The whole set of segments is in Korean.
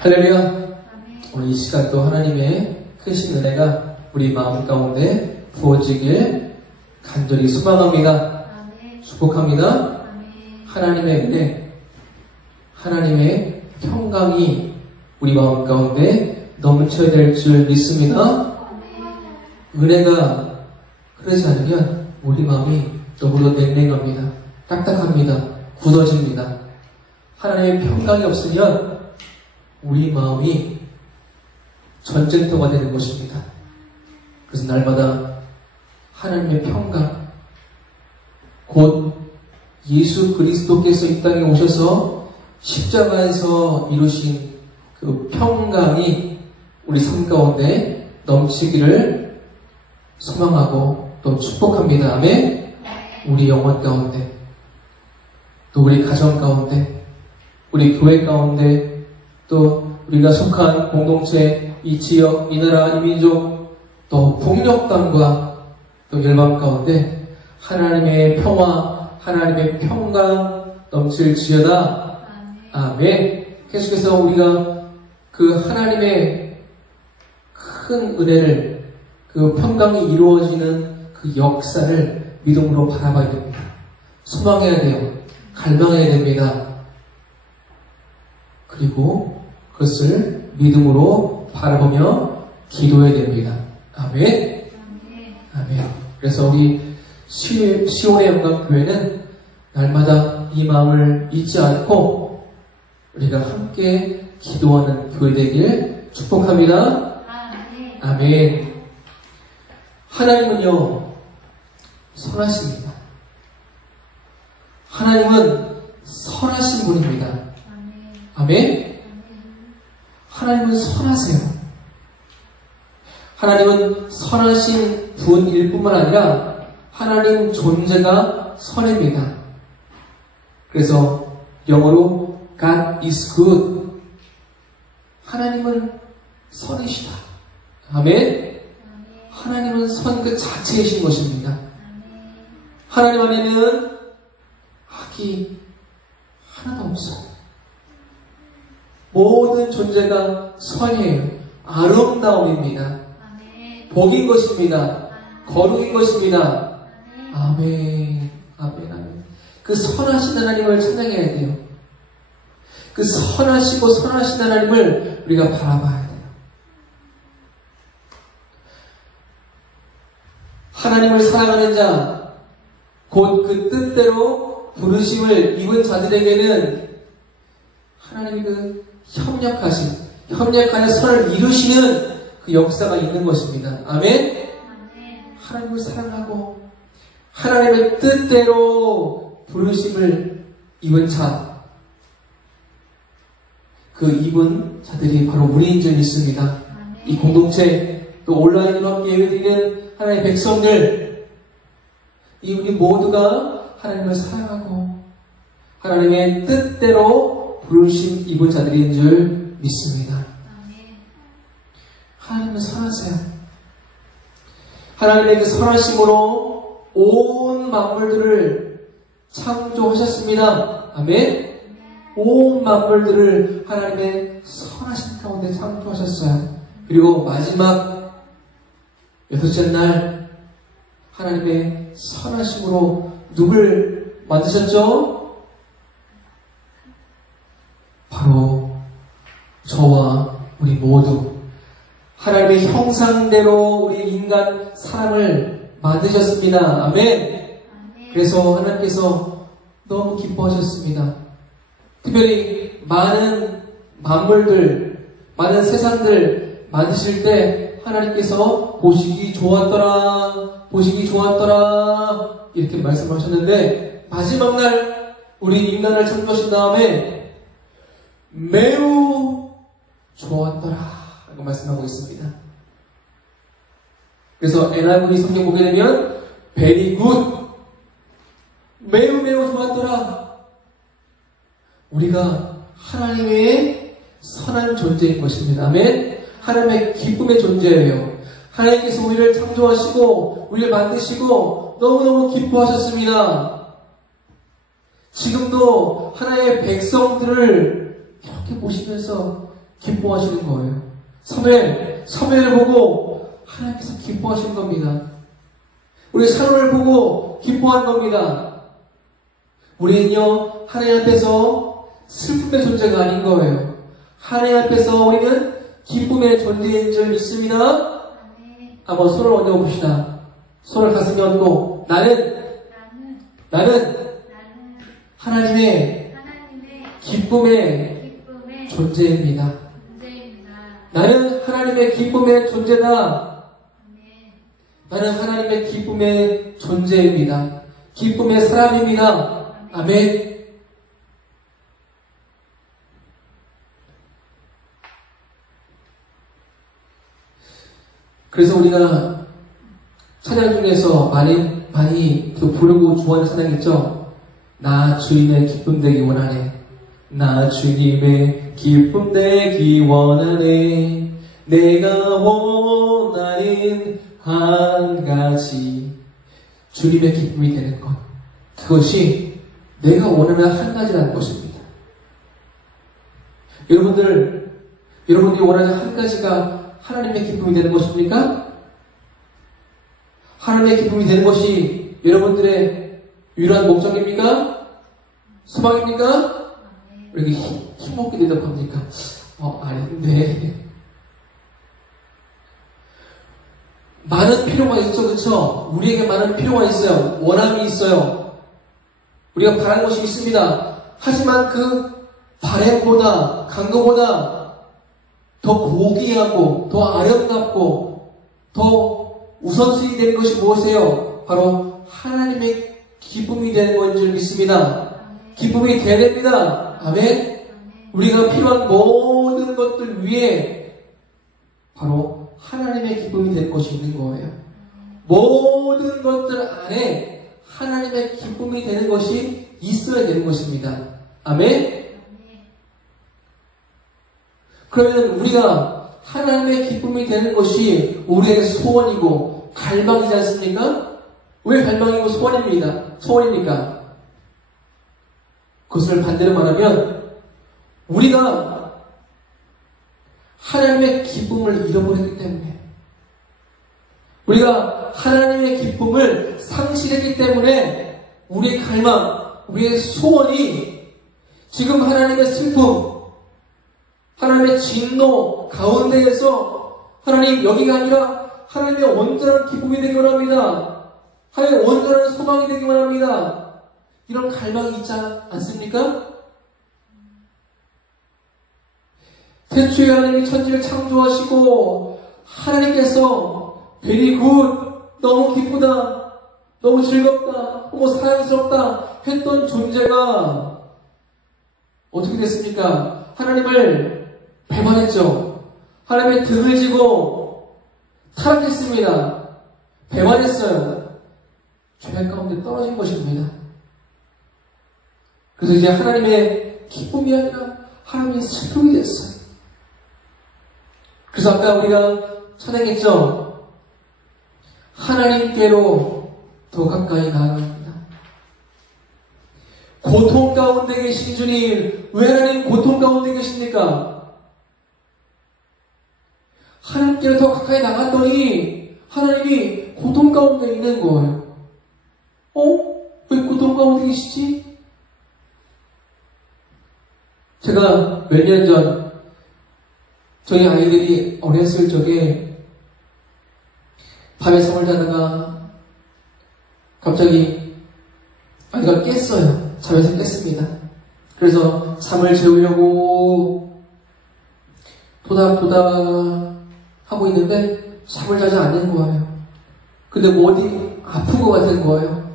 할렐루야. 오늘 이 시간 또 하나님의 크신 은혜가 우리 마음 가운데 부어지길 간절히 소망합니다. 축복합니다. 하나님의 은혜, 하나님의 평강이 우리 마음 가운데 넘쳐야 될 줄 믿습니다. 은혜가 그러지 않으면 우리 마음이 너무도 냉랭합니다. 딱딱합니다. 굳어집니다. 하나님의 평강이 없으면 우리 마음이 전쟁터가 되는 것입니다. 그래서 날마다 하나님의 평강, 곧 예수 그리스도께서 이 땅에 오셔서 십자가에서 이루신 그 평강이 우리 삶 가운데 넘치기를 소망하고 또 축복합니다. 아멘. 우리 영혼 가운데, 또 우리 가정 가운데, 우리 교회 가운데, 또 우리가 속한 공동체, 이 지역, 이 나라, 이 민족, 또 북녘 땅과 또 열방 가운데 하나님의 평화, 하나님의 평강 넘칠지어다. 아멘. 계속해서 우리가 그 하나님의 큰 은혜를, 그 평강이 이루어지는 그 역사를 믿음으로 바라봐야 됩니다. 소망해야 돼요. 갈망해야 됩니다. 그리고 그것을 믿음으로 바라보며 기도해야 됩니다. 아멘. 아멘. 그래서 우리 시온의 영광교회는 날마다 이 마음을 잊지 않고 우리가 함께 기도하는 교회 되길 축복합니다. 아멘. 하나님은요, 선하십니다. 하나님은 선하신 분입니다. 아멘. 하나님은 선하세요. 하나님은 선하신 분일 뿐만 아니라 하나님 존재가 선입니다. 그래서 영어로 God is good. 하나님은 선이시다. 아멘. 하나님은 선 그 자체이신 것입니다. 하나님 안에는 악이 하나도 없어요. 모든 존재가 선이에요. 아름다움입니다. 복인 것입니다. 거룩인 것입니다. 아멘. 아멘. 아멘. 그 선하신 하나님을 찬양해야 돼요. 그 선하시고 선하신 하나님을 우리가 바라봐야 돼요. 하나님을 사랑하는 자, 곧 그 뜻대로 부르심을 입은 자들에게는 하나님이 그 협력하여 선을 이루시는 그 역사가 있는 것입니다. 아멘? 하나님을 사랑하고 하나님의 뜻대로 부르심을 입은 자, 그 입은 자들이 바로 우리인 줄 믿습니다. 이 공동체, 또 온라인으로 함께 예배드리는 하나님의 백성들, 이 우리 모두가 하나님을 사랑하고 하나님의 뜻대로 부르심 입은 자들인 줄 믿습니다. 하나님은 선하세요. 하나님의 그 선하심으로 온 만물들을 창조하셨습니다. 아멘. 온 만물들을 하나님의 선하심 가운데 창조하셨어요. 그리고 마지막 여섯째 날 하나님의 선하심으로 누굴 만드셨죠? 바로 저와 우리 모두 하나님의 형상대로 우리 인간 사람을 만드셨습니다. 아멘. 그래서 하나님께서 너무 기뻐하셨습니다. 특별히 많은 만물들, 많은 세상들 만드실 때 하나님께서 보시기 좋았더라, 보시기 좋았더라 이렇게 말씀하셨는데, 마지막 날 우리 인간을 창조하신 다음에 매우 좋았더라 라고 말씀하고 있습니다. 그래서 NIV 성경 보게 되면 very good, 매우 좋았더라. 우리가 하나님의 선한 존재인 것입니다. 아멘. 하나님의 기쁨의 존재예요. 하나님께서 우리를 창조하시고 우리를 만드시고 너무너무 기뻐하셨습니다. 지금도 하나님의 백성들을 이렇게 보시면서 기뻐하시는 거예요. 사무엘을 보고 하나님께서 기뻐하시는 겁니다. 우리 사울을 보고 기뻐하는 겁니다. 우리는요, 하나님 앞에서 슬픔의 존재가 아닌 거예요. 하나님 앞에서 우리는 기쁨의 존재인 줄 믿습니다. 한번 손을 얹어 봅시다. 손을 가슴에 얹고 나는 하나님의 기쁨의 존재입니다. 나는 하나님의 기쁨의 존재다. 나는 하나님의 기쁨의 존재입니다. 기쁨의 사람입니다. 아멘. 그래서 우리가 찬양 중에서 많이 부르고 좋아하는 찬양 있죠? 나 주님의 기쁨 되기 원하네. 나 주님의 기쁨 되기 원하네. 내가 원하는 한 가지. 주님의 기쁨이 되는 것. 그것이 내가 원하는 한 가지라는 것입니다. 여러분들이 원하는 한 가지가 하나님의 기쁨이 되는 것입니까? 하나님의 기쁨이 되는 것이 여러분들의 유일한 목적입니까? 소망입니까? 왜 이렇게 힘없게 대답합니까? 아닌데. 많은 필요가 있죠, 그렇죠? 우리에게 많은 필요가 있어요. 원함이 있어요. 우리가 바라는 것이 있습니다. 하지만 그 바램보다, 간구보다 더 고귀하고, 더 아름답고, 더 우선순위 되는 것이 무엇이에요? 바로 하나님의 기쁨이 되는 것인 줄 믿습니다. 기쁨이 돼야 됩니다. 아멘. 우리가 필요한 모든 것들 위에 바로 하나님의 기쁨이 되는 것이 있는 거예요. 모든 것들 안에 하나님의 기쁨이 되는 것이 있어야 되는 것입니다. 아멘. 그러면 우리가 하나님의 기쁨이 되는 것이 우리의 소원이고 갈망이지 않습니까? 왜 갈망이고 소원입니까? 그것을 반대로 말하면 우리가 하나님의 기쁨을 잃어버렸기 때문에, 우리가 하나님의 기쁨을 상실했기 때문에 우리의 갈망, 우리의 소원이 지금 하나님의 슬픔, 하나님의 진노 가운데에서 하나님 여기가 아니라 하나님의 온전한 기쁨이 되기 원합니다. 하나님의 온전한 소망이 되기 원합니다. 이런 갈망이 있지 않습니까? 태초에 하나님이 천지를 창조하시고 하나님께서 very good, 너무 기쁘다, 너무 즐겁다, 너무 사랑스럽다 했던 존재가 어떻게 됐습니까? 하나님을 배반했죠. 하나님의 등을 지고 타락했습니다. 배반했어요. 죄 가운데 떨어진 것입니다. 그래서 이제 하나님의 기쁨이 아니라 하나님의 슬픔이 됐어요. 그래서 아까 우리가 찬양했죠. 하나님께로 더 가까이 나아갑니다. 고통 가운데 계신 주님, 왜 하나님 고통 가운데 계십니까? 하나님께로 더 가까이 나갔더니 하나님이 고통 가운데 있는 거예요. 왜 고통 가운데 계시지? 제가 몇 년 전 저희 아이들이 어렸을 적에 밤에 잠을 자다가 갑자기 아이가 깼어요. 잠에서 깼습니다. 그래서 잠을 재우려고 도닥도닥 하고 있는데 잠을 자지 않는 거예요. 근데 뭐 어디 아픈 것 같은 거예요.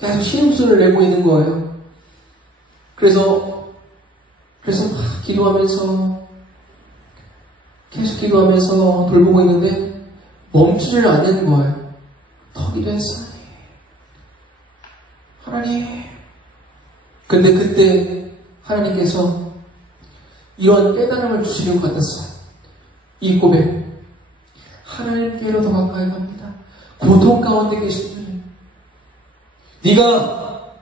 계속 신음소리를 내고 있는 거예요. 그래서 막 계속 기도하면서 돌보고 있는데 멈추지를 않는 거예요. 더 기도했어요. 하나님. 근데 그때 하나님께서 이런 깨달음을 주시는 것 같았어요. 이 고백. 하나님께로 더 가까이 갑니다. 고통 가운데 계신 주님. 네가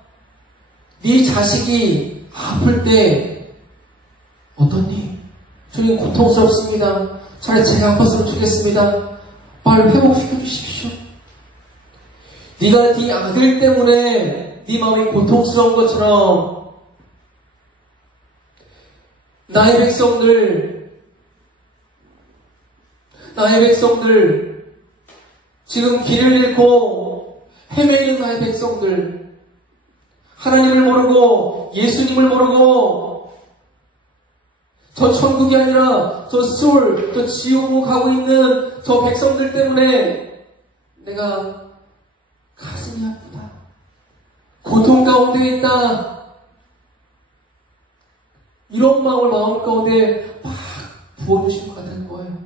네 자식이 아플 때 어떻니? 주님 고통스럽습니다. 차라리 제가 아팠으면 좋겠습니다. 빨리 회복시켜 주십시오. 네가 네 아들 때문에 네 마음이 고통스러운 것처럼 나의 백성들 지금 길을 잃고 헤매이는 나의 백성들, 하나님을 모르고 예수님을 모르고 저 천국이 아니라 저 수월, 저 지옥으로 가고 있는 저 백성들 때문에 내가 가슴이 아프다. 고통 가운데 있다. 이런 마음을 마음 가운데 막 부어주신 것 같은 거예요.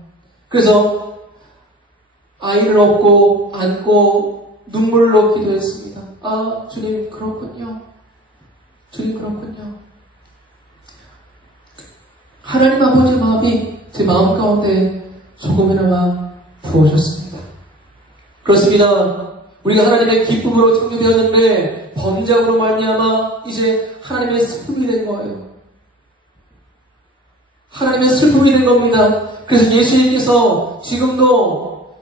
그래서 아이를 업고 안고 눈물을 넣기도 했습니다. 아, 주님 그렇군요. 주님 그렇군요. 하나님 아버지 마음이 제 마음 가운데 조금이나마 부어졌습니다. 그렇습니다. 우리가 하나님의 기쁨으로 창조되었는데 번작으로 말미암아 이제 하나님의 슬픔이 된 거예요. 하나님의 슬픔이 된 겁니다. 그래서 예수님께서 지금도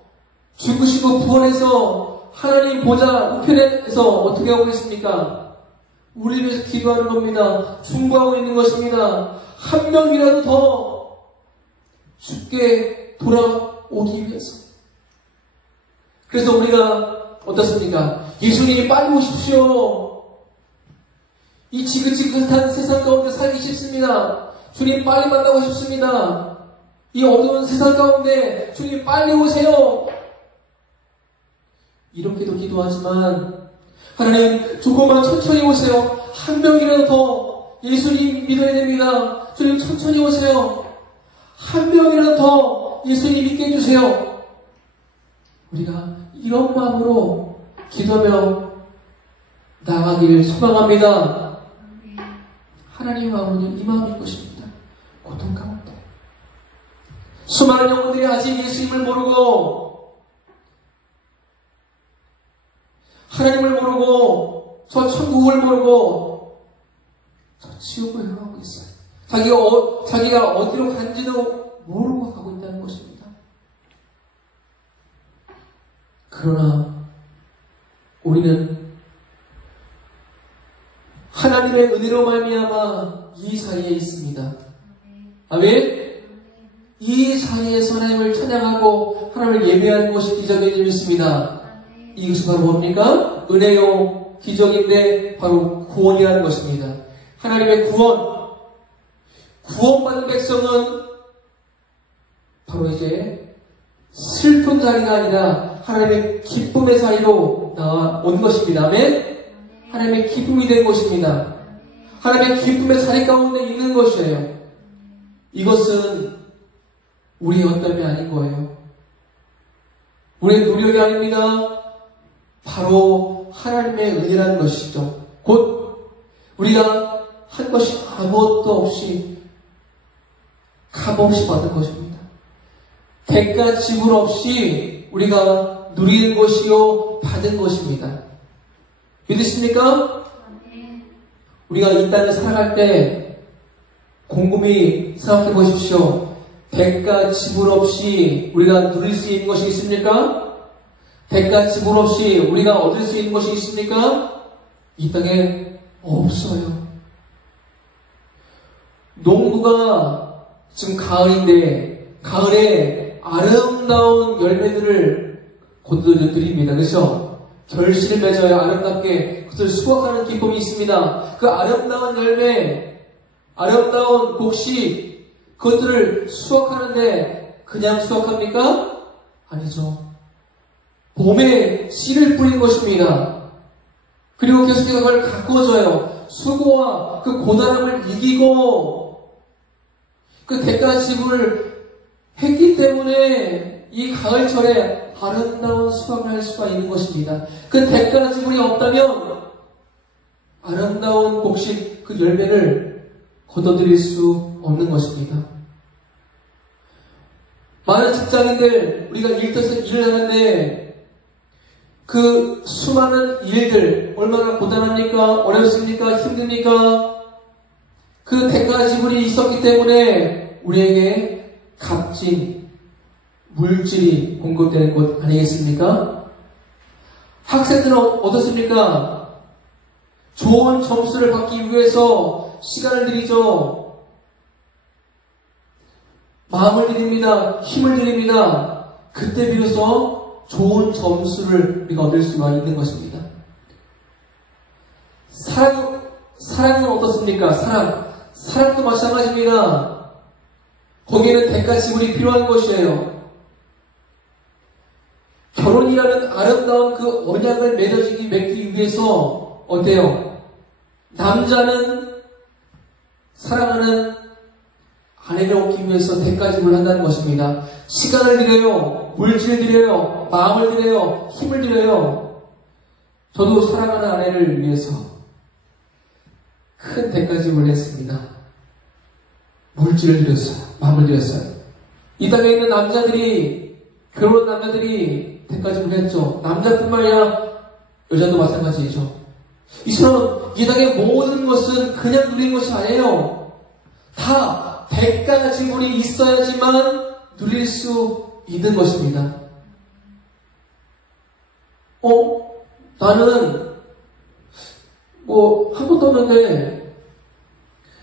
죽으시고 부활해서 하나님 보좌 우편에서 어떻게 하고 있습니까? 우리를 위해서 기도하는 겁니다. 중보하고 있는 것입니다. 한 명이라도 더 죽게 돌아오기 위해서. 그래서 우리가 어떻습니까? 예수님이 빨리 오십시오. 이 지긋지긋한 세상 가운데 살기 싫습니다. 주님 빨리 만나고 싶습니다. 이 어두운 세상 가운데 주님 빨리 오세요. 이렇게도 기도하지만 하나님 조금만 천천히 오세요. 한 명이라도 더 예수님 믿어야 됩니다. 주님 천천히 오세요. 한 명이라도 더 예수님 믿게 해주세요. 우리가 이런 마음으로 기도하며 나아가기를 소망합니다. 하나님의 마음은 이 마음인 것입니다. 고통 가운데 수많은 영혼들이 아직 예수님을 모르고 하나님을 모르고 저 천국을 모르고 저 지옥을 향하고 있어요. 자기가 어디로 간지도 모르고 가고 있다는 것입니다. 그러나 우리는 하나님의 은혜로 말미암아 이 자리에 있습니다. 아멘? 이 자리에서 하나님을 찬양하고 하나님을 예배하는 것이 기적의 일입니다. 이것이 바로 뭡니까? 은혜요 기적인데 바로 구원이라는 것입니다. 하나님의 구원받은 백성은 바로 이제 슬픈 자리가 아니라 하나님의 기쁨의 자리로 나온 것입니다. 아멘? 하나님의 기쁨이 된 것입니다. 하나님의 기쁨의 자리 가운데 있는 것이에요. 이것은 우리의 어떤 아닌 거예요. 우리의 노력이 아닙니다. 바로 하나님의 은혜라는 것이죠. 곧 우리가 한 것이 아무것도 없이 값없이 받은 것입니다. 대가 지불 없이 우리가 누리는 것이요 받은 것입니다. 믿으십니까? 우리가 이 땅에 살아갈 때 곰곰이 생각해 보십시오. 대가 지불 없이 우리가 누릴 수 있는 것이 있습니까? 대가 지불 없이 우리가 얻을 수 있는 것이 있습니까? 이 땅에 없어요. 농부가 지금 가을인데 가을에 아름다운 열매들을 거두드립니다. 그렇죠? 결실을 맺어야 아름답게 그것을 수확하는 기쁨이 있습니다. 그 아름다운 열매, 아름다운 곡식 그것들을 수확하는데 그냥 수확합니까? 아니죠. 봄에 씨를 뿌린 것입니다. 그리고 계속해서 그걸 가꿔줘요. 수고와 그 고단함을 이기고 그 대가 지불을 했기 때문에 이 가을철에 아름다운 수확을 할 수가 있는 것입니다. 그 대가 지불이 없다면 아름다운 곡식 그 열매를 거둬들일 수 없는 것입니다. 많은 직장인들 우리가 일을 하는데 그 수많은 일들 얼마나 고단합니까? 어렵습니까? 힘듭니까? 그 대가 지불이 있었기 때문에 우리에게 값진 물질이 공급되는 곳 아니겠습니까? 학생들은 어떻습니까? 좋은 점수를 받기 위해서 시간을 들이죠. 마음을 들입니다. 힘을 들입니다. 그때 비로소 좋은 점수를 우리가 얻을 수가 있는 것입니다. 사랑은 어떻습니까? 사랑도 마찬가지입니다. 거기에는 대가 지불이 필요한 것이에요. 결혼이라는 아름다운 그 언약을 맺기 위해서 어때요? 남자는 사랑하는 아내를 얻기 위해서 대가 지불을 한다는 것입니다. 시간을 들여요. 물질을 들여요. 마음을 들여요. 힘을 들여요. 저도 사랑하는 아내를 위해서 큰 대가 지불을 했습니다. 물질을 들였어요. 마음을 들였어요. 이 땅에 있는 남자들이, 결혼 남자들이 대가 지불을 했죠. 남자뿐만 아니라 여자도 마찬가지죠. 이처럼 이 땅의 모든 것은 그냥 누리는 것이 아니에요. 다 대가 지불이 있어야지만 누릴 수 있는 것입니다. 나는 한 것도 없는데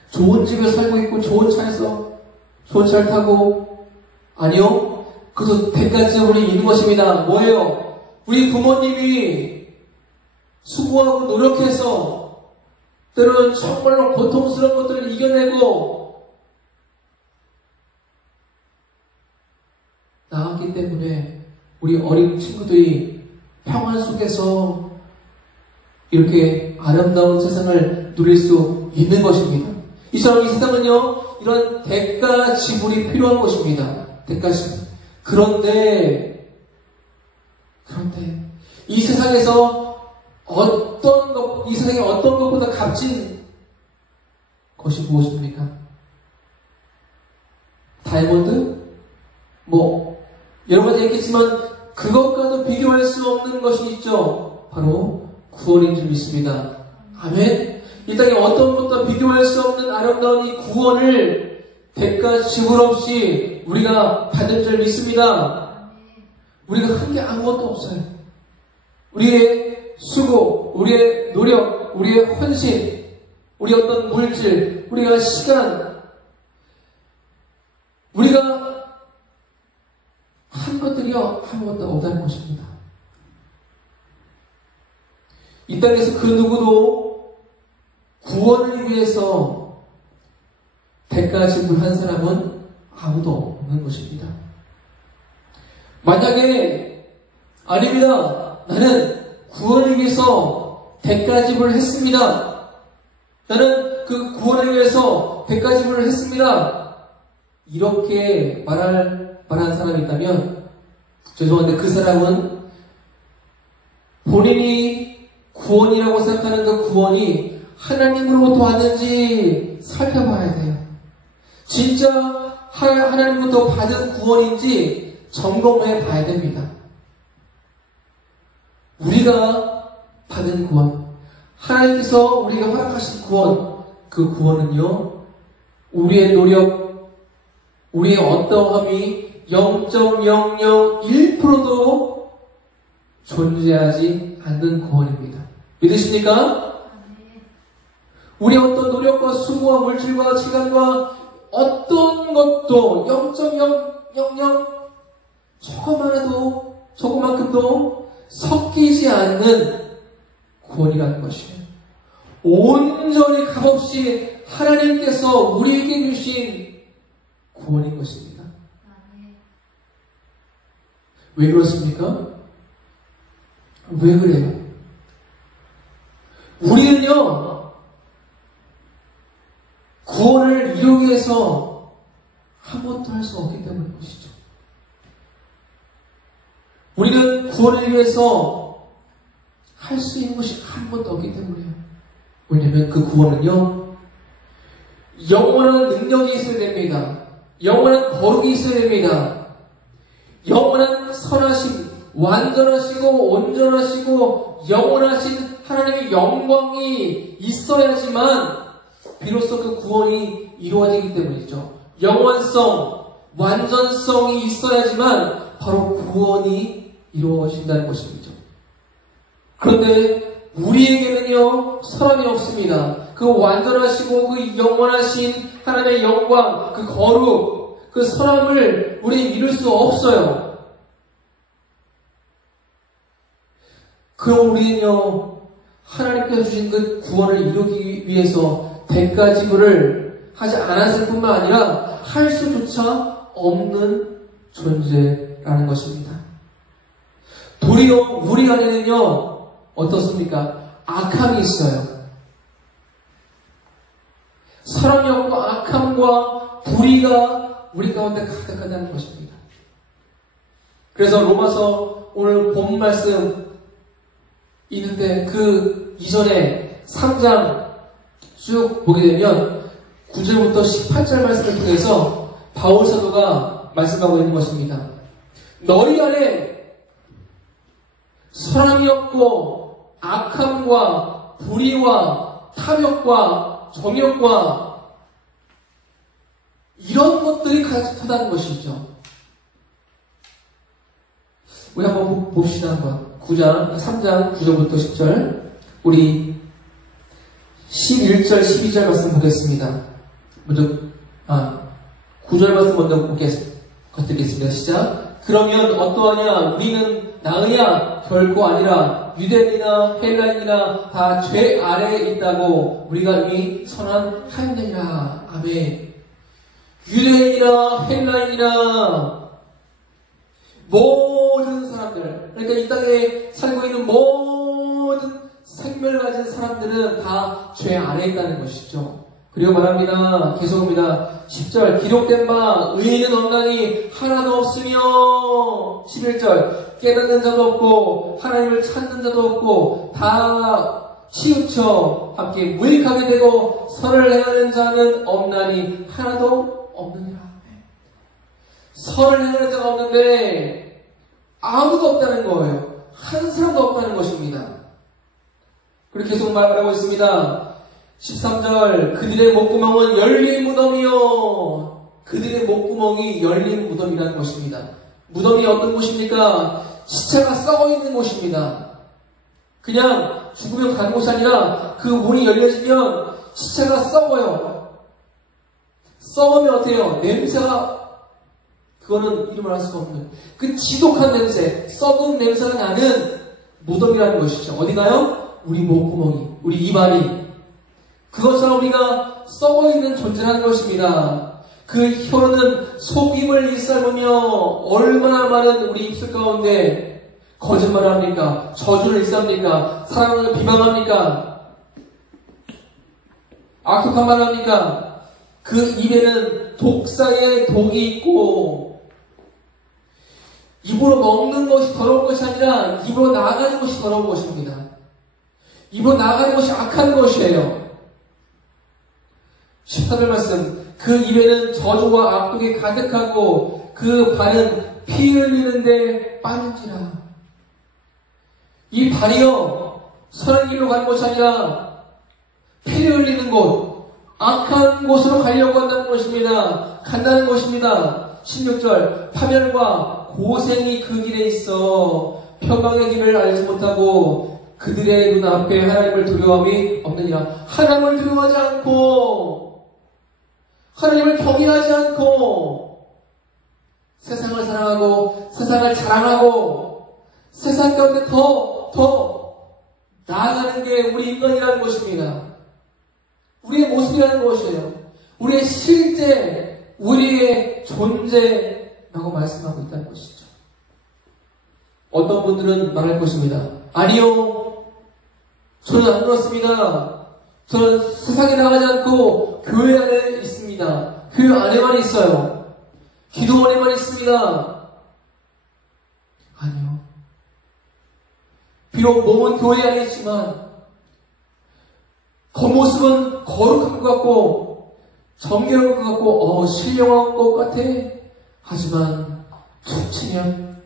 좋은 집에 살고 있고 좋은 차를 타고, 아니요, 그것도 대가 지불이 있는 것입니다. 뭐예요? 우리 부모님이 수고하고 노력해서 때로는 정말로 고통스러운 것들을 이겨내고 나왔기 때문에 우리 어린 친구들이 평안 속에서 이렇게 아름다운 세상을 누릴 수 있는 것입니다. 이처럼 이 세상은요, 이런 대가 지불이 필요한 것입니다. 대가 지불. 그런데 이 세상에서 이 세상에 어떤 것보다 값진 것이 무엇입니까? 다이아몬드? 여러 가지 얘기했지만 그것과도 비교할 수 없는 것이 있죠. 바로 구원인 줄 믿습니다. 아멘. 이 땅에 어떤 것과 비교할 수 없는 아름다운 이 구원을 대가 지불 없이 우리가 받은 줄 믿습니다. 우리가 한 게 아무것도 없어요. 우리의 수고, 우리의 노력, 우리의 헌신, 우리의 어떤 물질, 우리가 시간, 우리가 한 것들이요, 아무것도 없다는 것입니다. 이 땅에서 그 누구도 구원을 위해서 대가 지불한 사람은 아무도 없는 것입니다. 만약에 아닙니다. 나는 구원을 위해서 대가 지불을 했습니다. 나는 그 구원을 위해서 대가 지불을 했습니다. 이렇게 말한 사람이 있다면 죄송한데 그 사람은 본인이 구원이라고 생각하는 그 구원이 하나님으로부터 왔는지 살펴봐야 돼요. 진짜 하나님으로부터 받은 구원인지 점검해 봐야 됩니다. 우리가 받은 구원, 하나님께서 우리가 허락하신 구원, 그 구원은요, 우리의 노력, 우리의 어떠함이 0.001%도 존재하지 않는 구원입니다. 믿으십니까? 우리의 어떤 노력과 수고와 물질과 시간과 어떤 것도 0.000 조그만큼도 섞이지 않는 구원이라는 것이에요. 온전히 값없이 하나님께서 우리에게 주신 구원인 것입니다. 왜 그렇습니까? 왜 그래요? 우리는요, 구원을 이루기 위해서 아무것도 할 수 없기 때문인 것이죠. 우리는 구원을 위해서 할 수 있는 것이 아무것도 없기 때문이에요. 왜냐하면 그 구원은요, 영원한 능력이 있어야 됩니다. 영원한 거룩이 있어야 됩니다. 영원한 선하심, 완전하시고 온전하시고 영원하신 하나님의 영광이 있어야지만 비로소 그 구원이 이루어지기 때문이죠. 영원성, 완전성이 있어야지만 바로 구원이 이루어진다는 것입니다. 그런데 우리에게는요, 사람이 없습니다. 그 완전하시고 그 영원하신 하나님의 영광, 그 거룩, 그 사람을 우리 이룰 수 없어요. 그럼 우리는요, 하나님께서 주신 그 구원을 이루기 위해서 대가 지불을 하지 않았을 뿐만 아니라 할 수조차 없는 존재라는 것입니다. 도리어 우리 안에는요, 어떻습니까? 악함이 있어요. 사람이 없고 악함과 불의가 우리 가운데 가득하다는 것입니다. 그래서 로마서 오늘 본 말씀 있는데 그 이전에 3장 쭉 보게 되면 9절부터 18절 말씀을 통해서 바울 사도가 말씀하고 있는 것입니다. 너희 안에 사랑이 없고 악함과 불의와 탐욕과 정욕과 이런 것들이 가득하다는 것이죠. 우리 한번 봅시다. 한번 3장 9절부터 10절 우리 11절 12절 말씀 보겠습니다. 먼저 9절 말씀 먼저 보겠습니다. 시작. 그러면 어떠하냐? 우리는 나으냐? 결코 아니라 유대인이나 헬라인이나 다 죄 아래에 있다고 우리가 이미 선언하였느니라. 아멘. 유대인이나 헬라인이나 모든 사람들, 그러니까 이 땅에 살고 있는 모든 생명을 가진 사람들은 다 죄 아래에 있다는 것이죠. 그리고 말합니다. 계속합니다. 10절 기록된 바 의인은 없나니 하나도 없으며 11절 깨닫는 자도 없고 하나님을 찾는 자도 없고 다 치우쳐 함께 무익하게 되고 선을 행하는 자는 없나니 하나도 없느니라. 선을 행하는 자가 없는데 아무도 없다는 거예요. 한 사람도 없다는 것입니다. 그리고 계속 말하고 있습니다. 13절 그들의 목구멍은 열린 무덤이요. 그들의 목구멍이 열린 무덤이라는 것입니다. 무덤이 어떤 곳입니까? 시체가 썩어있는 곳입니다. 그냥 죽으면 가는 곳이 아니라 그 문이 열려지면 시체가 썩어요. 썩으면 어때요? 냄새가, 그거는 이름을 할 수가 없는 그 지독한 냄새, 썩은 냄새가 나는 무덤이라는 것이죠. 어디가요? 우리 목구멍이, 우리 입안이. 그것처럼 우리가 썩어있는 존재라는 것입니다. 그 혀는 속임을 일삼으며 얼마나 많은 우리 입술 가운데 거짓말을 합니까? 저주를 일삼니까? 사랑을 비방합니까? 악독한 말을 합니까? 그 입에는 독사의 독이 있고 입으로 먹는 것이 더러운 것이 아니라 입으로 나가는 것이 더러운 것입니다. 입으로 나가는 것이 악한 것이에요. 14절 말씀 그 입에는 저주와 악독이 가득하고 그 발은 피 흘리는데 빠는지라. 이 발이요 선한 길로 가는 것이 아니라 피를 흘리는 곳, 악한 곳으로 가려고 한다는 것입니다. 간다는 것입니다. 16절 파멸과 고생이 그 길에 있어 평강의 길을 알지 못하고 그들의 눈앞에 하나님을 두려움이 없느니라. 하나님을 두려워하지 않고 하나님을 경외하지 않고 세상을 사랑하고 세상을 자랑하고 세상 가운데 더 나아가는 게 우리 인간이라는 것입니다. 우리의 모습이라는 것이에요. 우리의 실제, 우리의 존재라고 말씀하고 있다는 것이죠. 어떤 분들은 말할 것입니다. 아니요, 저는 안 그렇습니다. 저는 세상에 나가지 않고 교회 안에 있습니다. 교회 안에만 있어요. 기도원에만 있습니다. 아니요. 비록 몸은 교회 안에 있지만 겉모습은 거룩한 것 같고 정결한 것 같고 신령한 것 같아. 하지만 툭 치면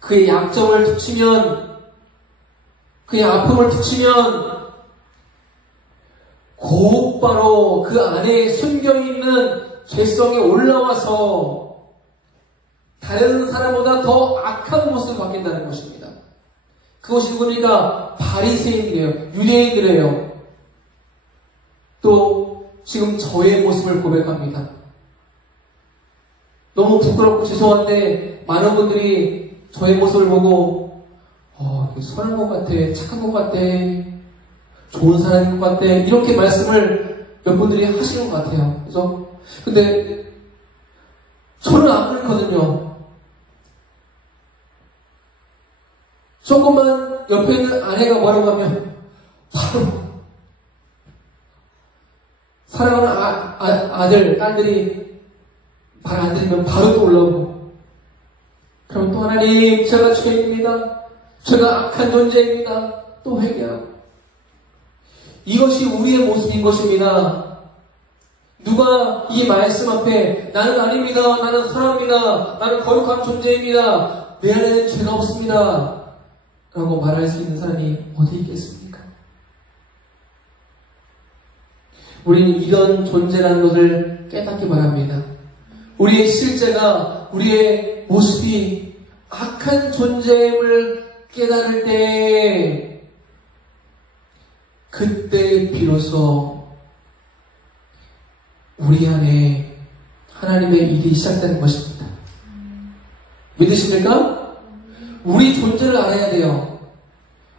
그의 약점을 툭 치면 그의 아픔을 툭 치면 곧바로 그 안에 숨겨있는 죄성이 올라와서 다른 사람보다 더 악한 모습을 갖겠다는 것입니다. 그것이 누굽니까? 바리새인들이에요. 유대인들이에요. 또 지금 저의 모습을 고백합니다. 너무 부끄럽고 죄송한데 많은 분들이 저의 모습을 보고 선한 것 같아, 착한 것 같아, 좋은 사람인 것 같아 이렇게 말씀을 몇 분들이 하시는 것 같아요. 그래서 근데 저는 안 그렇거든요. 조금만 옆에 있는 아내가 뭐라고 하면 바로 사랑하는 아들, 딸들이 말 안 들으면 바로 또 올라오고, 그럼 또 하나님, 제가 죄입니다. 제가 악한 존재입니다. 또 회개하고. 이것이 우리의 모습인 것입니다. 누가 이 말씀 앞에 나는 아닙니다. 나는 사랑합니다. 나는 거룩한 존재입니다. 내 안에는 죄가 없습니다. 라고 말할 수 있는 사람이 어디 있겠습니까? 우리는 이런 존재라는 것을 깨닫기 바랍니다. 우리의 실제가, 우리의 모습이 악한 존재임을 깨달을 때, 그때 비로소 우리 안에 하나님의 일이 시작되는 것입니다. 믿으십니까? 우리 존재를 알아야 돼요.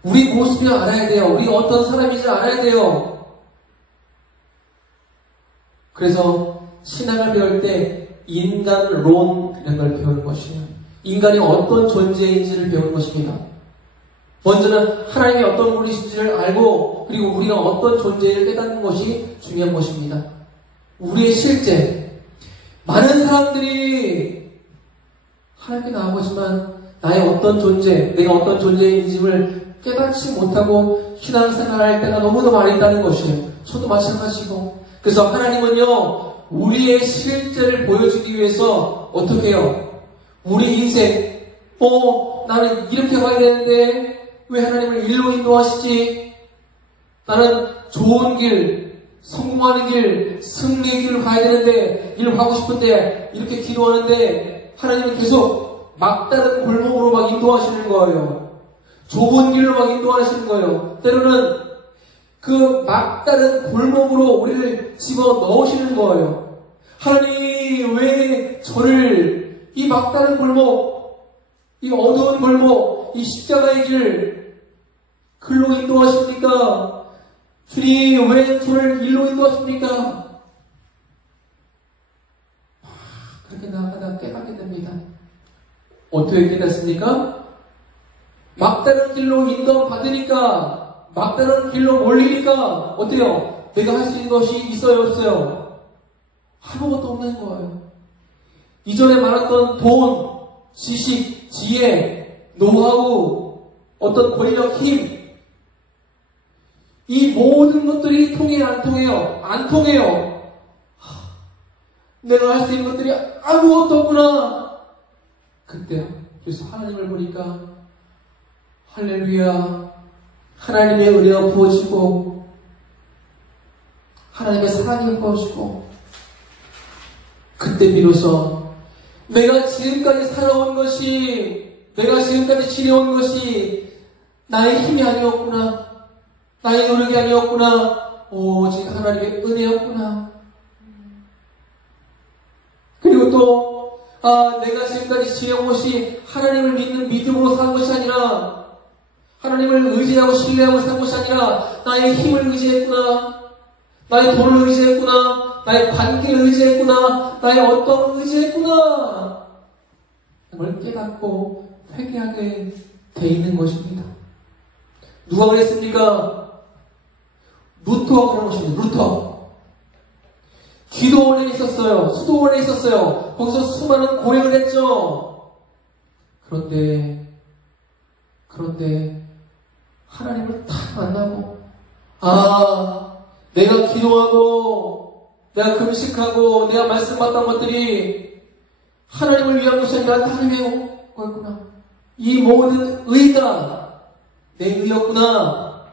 우리 모습을 알아야 돼요. 우리 어떤 사람인지 알아야 돼요. 그래서 신앙을 배울 때 인간론 이런 걸 배우는 것이에요. 인간이 어떤 존재인지를 배우는 것입니다. 먼저는 하나님이 어떤 분이신지를 알고 그리고 우리가 어떤 존재를 깨닫는 것이 중요한 것입니다. 우리의 실제 많은 사람들이 하나님께 나아보지만 나의 어떤 존재, 내가 어떤 존재인지를 깨닫지 못하고 신앙생활할 때가 너무도 많이 있다는 것이에요. 저도 마찬가지고. 그래서 하나님은요 우리의 실제를 보여주기 위해서 어떻게 해요? 우리 인생 나는 이렇게 가야 되는데 왜 하나님을 일로 인도하시지? 나는 좋은 길, 성공하는 길, 승리의 길을 가야 되는데 일로 가고 싶은데 이렇게 기도하는데 하나님은 계속 막다른 골목으로 막 인도하시는 거예요. 좁은 길로 막 인도하시는 거예요. 때로는 그 막다른 골목으로 우리를 집어 넣으시는 거예요. 하나님 왜 저를 이 막다른 골목, 이 어두운 골목, 이 십자가의 길 글로 인도하십니까? 주님 왜 저를 일로 인도하십니까? 그렇게 나아가다 깨닫게 됩니다. 어떻게 깨닫습니까? 막다른 길로 인도받으니까 막다른 길로 몰리니까 어때요? 내가 할 수 있는 것이 있어요, 없어요? 아무것도 없는 거예요. 이전에 말했던 돈, 지식, 지혜, 노하우, 어떤 권력, 힘, 이 모든 것들이 통해요, 안 통해요? 안 통해요. 내가 할 수 있는 것들이 아무것도 없구나. 그때 그래서 하나님을 보니까 할렐루야, 하나님의 은혜가 부어지고 하나님의 사랑이 부어지고 그때 비로소 내가 지금까지 살아온 것이, 내가 지금까지 지내온 것이 나의 힘이 아니었구나, 나의 노력이 아니었구나, 오직 하나님의 은혜였구나. 그리고 또 내가 지금까지 지내온 것이 하나님을 믿는 믿음으로 산 것이 아니라, 하나님을 의지하고 신뢰하고 산 것이 아니라 나의 힘을 의지했구나, 나의 돈을 의지했구나, 나의 관계를 의지했구나, 나의 어떤 의지했구나. 그걸 깨닫고 회개하게 돼 있는 것입니다. 누가 그랬습니까? 루터가 그런 것입니다. 루터. 기도원에 있었어요. 수도원에 있었어요. 거기서 수많은 고행을 했죠. 그런데 하나님을 딱 만나고, 내가 기도하고 내가 금식하고 내가 말씀 받던 것들이 하나님을 위한 것이 아니라 하나님의 거였구나. 이 모든 의가 내 의였구나.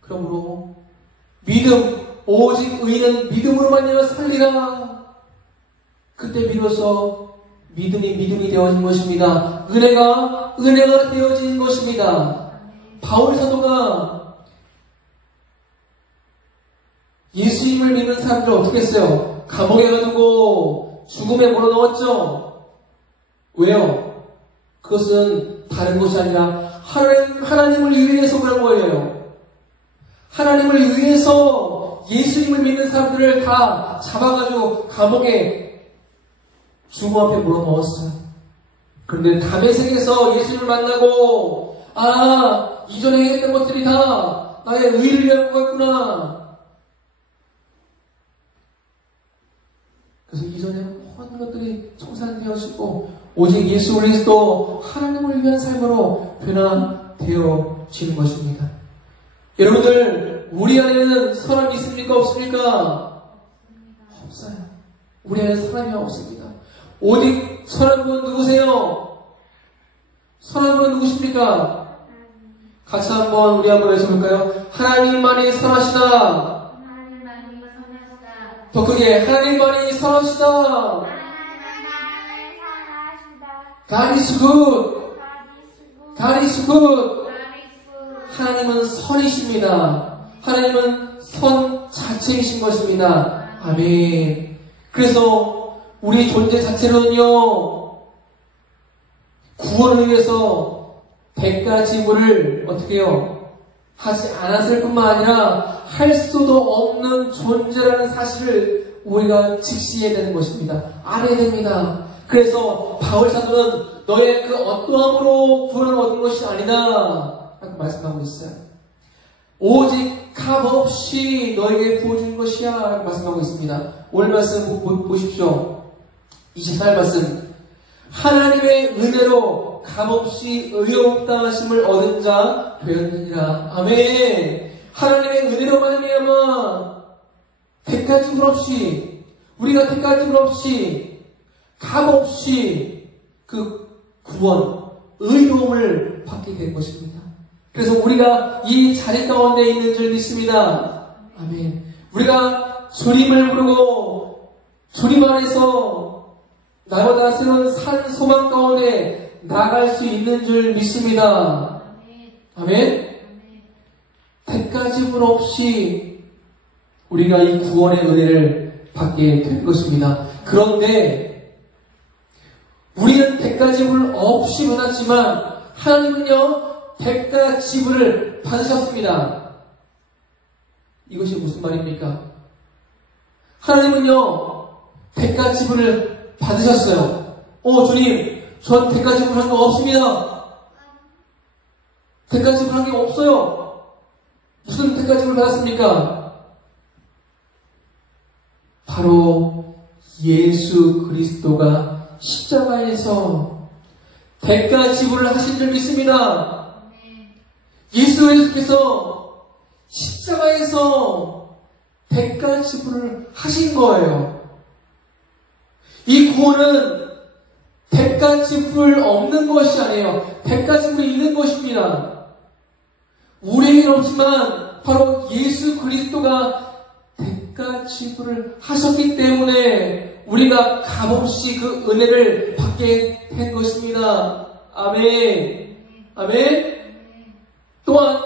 그러므로 믿음, 오직 의는 믿음으로 말미암아 살리라. 그때 비로소 믿음이 되어진 것입니다. 은혜가 되어진 것입니다. 바울 사도가 예수님을 믿는 사람들을 어떻게 했어요? 감옥에 가두고 죽음에 몰아넣었죠. 왜요? 그것은 다른 것이 아니라 하나님을 위해서 그런 거예요. 하나님을 위해서 예수님을 믿는 사람들을 다 잡아가지고 감옥에 죽음 앞에 몰아넣었어요. 그런데 다메섹에서 예수님을 만나고 이전에 했던 것들이 다 나의 의를 위한 거였구나. 그래서 이전에 모든 것들이 청산되어지고 오직 예수 그리스도 하나님을 위한 삶으로 변화되어지는 것입니다. 여러분들, 우리 안에는 사람이 있습니까? 없습니까? 없어요. 우리 안에는 사람이 없습니다. 오직 선한 분 누구세요? 선한 분 누구십니까? 같이 우리 한번 외쳐볼까요? 하나님만이 선하시다. 더 크게, 하나님만이 선하시다. God is good. God is good. 하나님은 선이십니다. 하나님은 선 자체이신 것입니다. 아멘. 그래서 우리 존재 자체로는요, 구원을 위해서 대가 지불을 어떻게 해요? 하지 않았을 뿐만 아니라 할 수도 없는 존재라는 사실을 우리가 직시해야 되는 것입니다. 알아야 됩니다. 그래서 바울 사도는 너의 그 어떠함으로 구원을 얻은 것이 아니다 라고 말씀하고 있어요. 오직 값없이 너에게 부어준 것이야 라고 말씀하고 있습니다. 오늘 말씀 보십시오. 24절 말씀. 하나님의 은혜로 값없이 의롭다 하심을 얻은 자 되었느니라. 아멘. 하나님의 은혜로 말미암아 대가 지불 없이, 우리가 대가 지불 없이 값없이 그 구원, 의로움을 받게 된 것입니다. 그래서 우리가 이 자리 가운데 있는 줄 믿습니다. 아멘. 우리가 주님을 부르고 주님 안에서 나보다 새로운 산 소망 가운데 나아갈 수 있는 줄 믿습니다. 아멘. 대가 지불 없이 우리가 이 구원의 은혜를 받게 된 것입니다. 그런데 우리는 대가 지불 없이 받았지만 하나님은요, 대가 지불을 받으셨습니다. 이것이 무슨 말입니까? 하나님은요, 대가 지불을 받으셨어요. 주님, 전 대가 지불한 거 없습니다. 대가 지불한 게 없어요. 무슨 대가 지불을 받았습니까? 바로 예수 그리스도가 십자가에서 대가 지불을 하신 줄 믿습니다. 예수 그리스도께서 십자가에서 대가 지불을 하신 거예요. 이 구원은 대가 지불 없는 것이 아니에요. 대가 지불이 있는 것입니다. 우리에게는 없지만 바로 예수 그리스도가 대가 지불을 하셨기 때문에 우리가 값없이 그 은혜를 받게 된 것입니다. 아멘. 아멘. 또한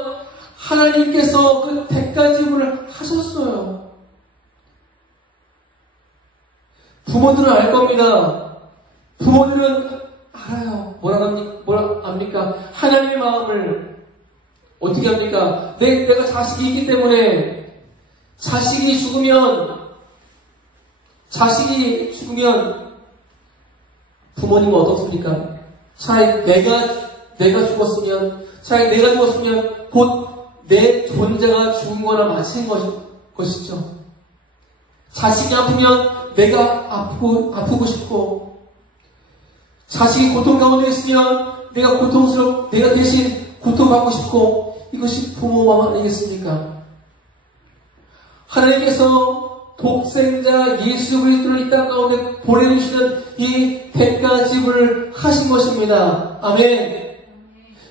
하나님께서 그 대가 지불을 하셨어요. 부모들은 알 겁니다. 부모들은 알아요. 뭐라 합니까? 하나님의 마음을 어떻게 합니까? 내가 자식이 있기 때문에 자식이 죽으면 부모님은 어떻습니까? 차라리 내가 죽었으면 곧 내 존재가 죽은 거나 마찬가지인 것이죠. 자식이 아프면 내가 아프고 싶고, 자식이 고통 가운데 있으면 내가 대신 고통받고 싶고, 이것이 부모 마음 아니겠습니까? 하나님께서 독생자 예수 그리스도를 이 땅 가운데 보내주시는 이 대가 지불을 하신 것입니다. 아멘.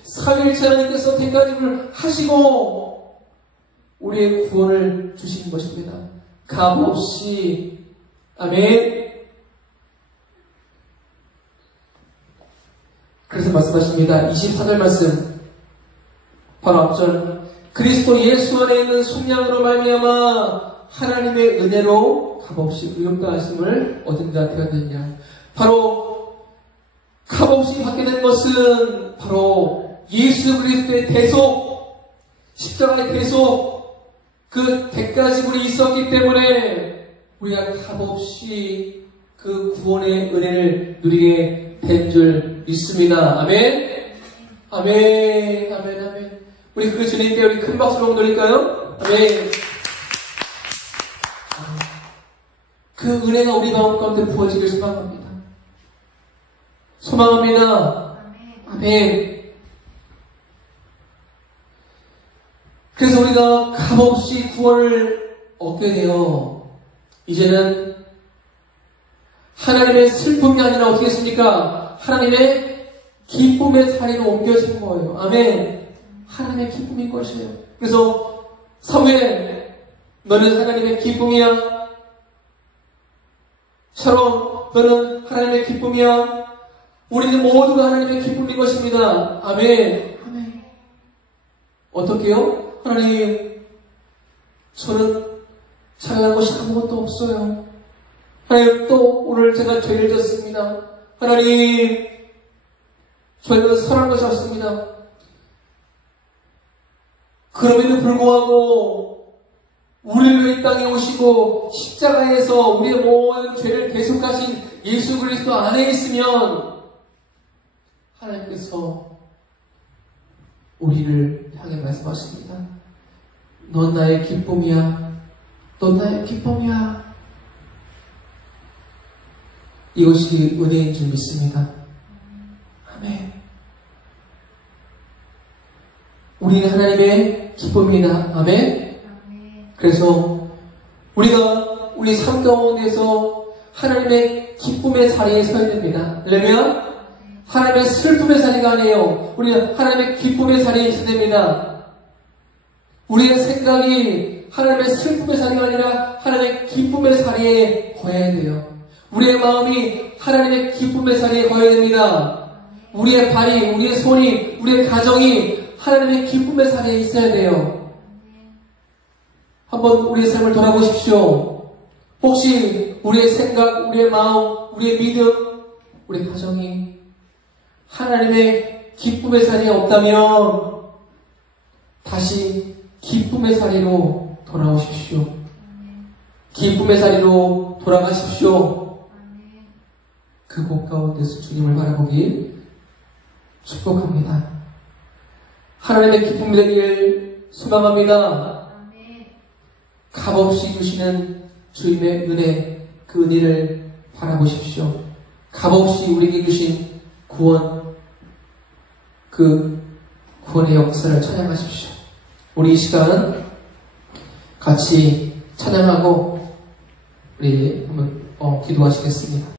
삼위일체 하나님께서 대가 지불을 하시고 우리의 구원을 주신 것입니다. 값없이. 아멘. 그래서 말씀하십니다. 24절 말씀, 바로 앞절, 그리스도 예수 안에 있는 속량으로 말미암아 하나님의 은혜로 값없이 의롭다 하심을 얻은 자 되었느냐. 바로 값없이 받게 된 것은 바로 예수 그리스도의 대속, 십자가의 대속, 그 대가 지불이 있었기 때문에 우리가 값없이 그 구원의 은혜를 누리게 된 줄 믿습니다. 아멘. 아멘. 아멘. 아멘. 우리 그 주님께 우리 큰 박수로 올릴까요? 아멘. 그 은혜가 우리 마음 가운데 부어지길 소망합니다. 소망합니다. 아멘. 그래서 우리가 값없이 구원을 얻게 되어 이제는 하나님의 슬픔이 아니라 어떻게 했습니까? 하나님의 기쁨의 자리로 옮겨진 거예요. 아멘. 하나님의 기쁨인 것이에요. 그래서 사무엘, 너는 하나님의 기쁨이야. 샤롬, 너는 하나님의 기쁨이야. 우리는 모두가 하나님의 기쁨인 것입니다. 아멘. 아멘. 어떻게요? 하나님, 저는 잘난 것이 아무것도 없어요. 하나님, 또 오늘 제가 죄를 졌습니다. 하나님, 저희는 선한 것이 없습니다. 그럼에도 불구하고 우리를 이 땅에 오시고 십자가에서 우리의 모든 죄를 대속하신 예수 그리스도 안에 있으면 하나님께서 우리를 향해 말씀하십니다. 넌 나의 기쁨이야. 넌 나의 기쁨이야. 이것이 은혜인 줄 믿습니다. 아멘. 우리는 하나님의 기쁨이다. 아멘. 그래서 우리가 우리 삶 가운데서 하나님의 기쁨의 자리에 서야 됩니다. 할렐루야. 하나님의 슬픔의 자리가 아니에요. 우리는 하나님의 기쁨의 자리에 있어야 됩니다. 우리의 생각이 하나님의 슬픔의 자리가 아니라 하나님의 기쁨의 자리에 거해야 돼요. 우리의 마음이 하나님의 기쁨의 자리에 거해야 됩니다. 우리의 발이, 우리의 손이, 우리의 가정이 하나님의 기쁨의 자리에 있어야 돼요. 한번 우리의 삶을 돌아보십시오. 혹시 우리의 생각, 우리의 마음, 우리의 믿음, 우리 가정이 하나님의 기쁨의 자리에 없다면 다시 기쁨의 자리로 돌아오십시오. 기쁨의 자리로 돌아가십시오. 그곳 가운데서 주님을 바라보길 축복합니다. 하나님의 기쁨이 되길 소망합니다. 값없이 주시는 주님의 은혜, 그 은혜를 바라보십시오. 값없이 우리에게 주신 구원, 그 구원의 역사를 찬양하십시오. 우리 이 시간 같이 찬양하고 우리 한번 기도하시겠습니다.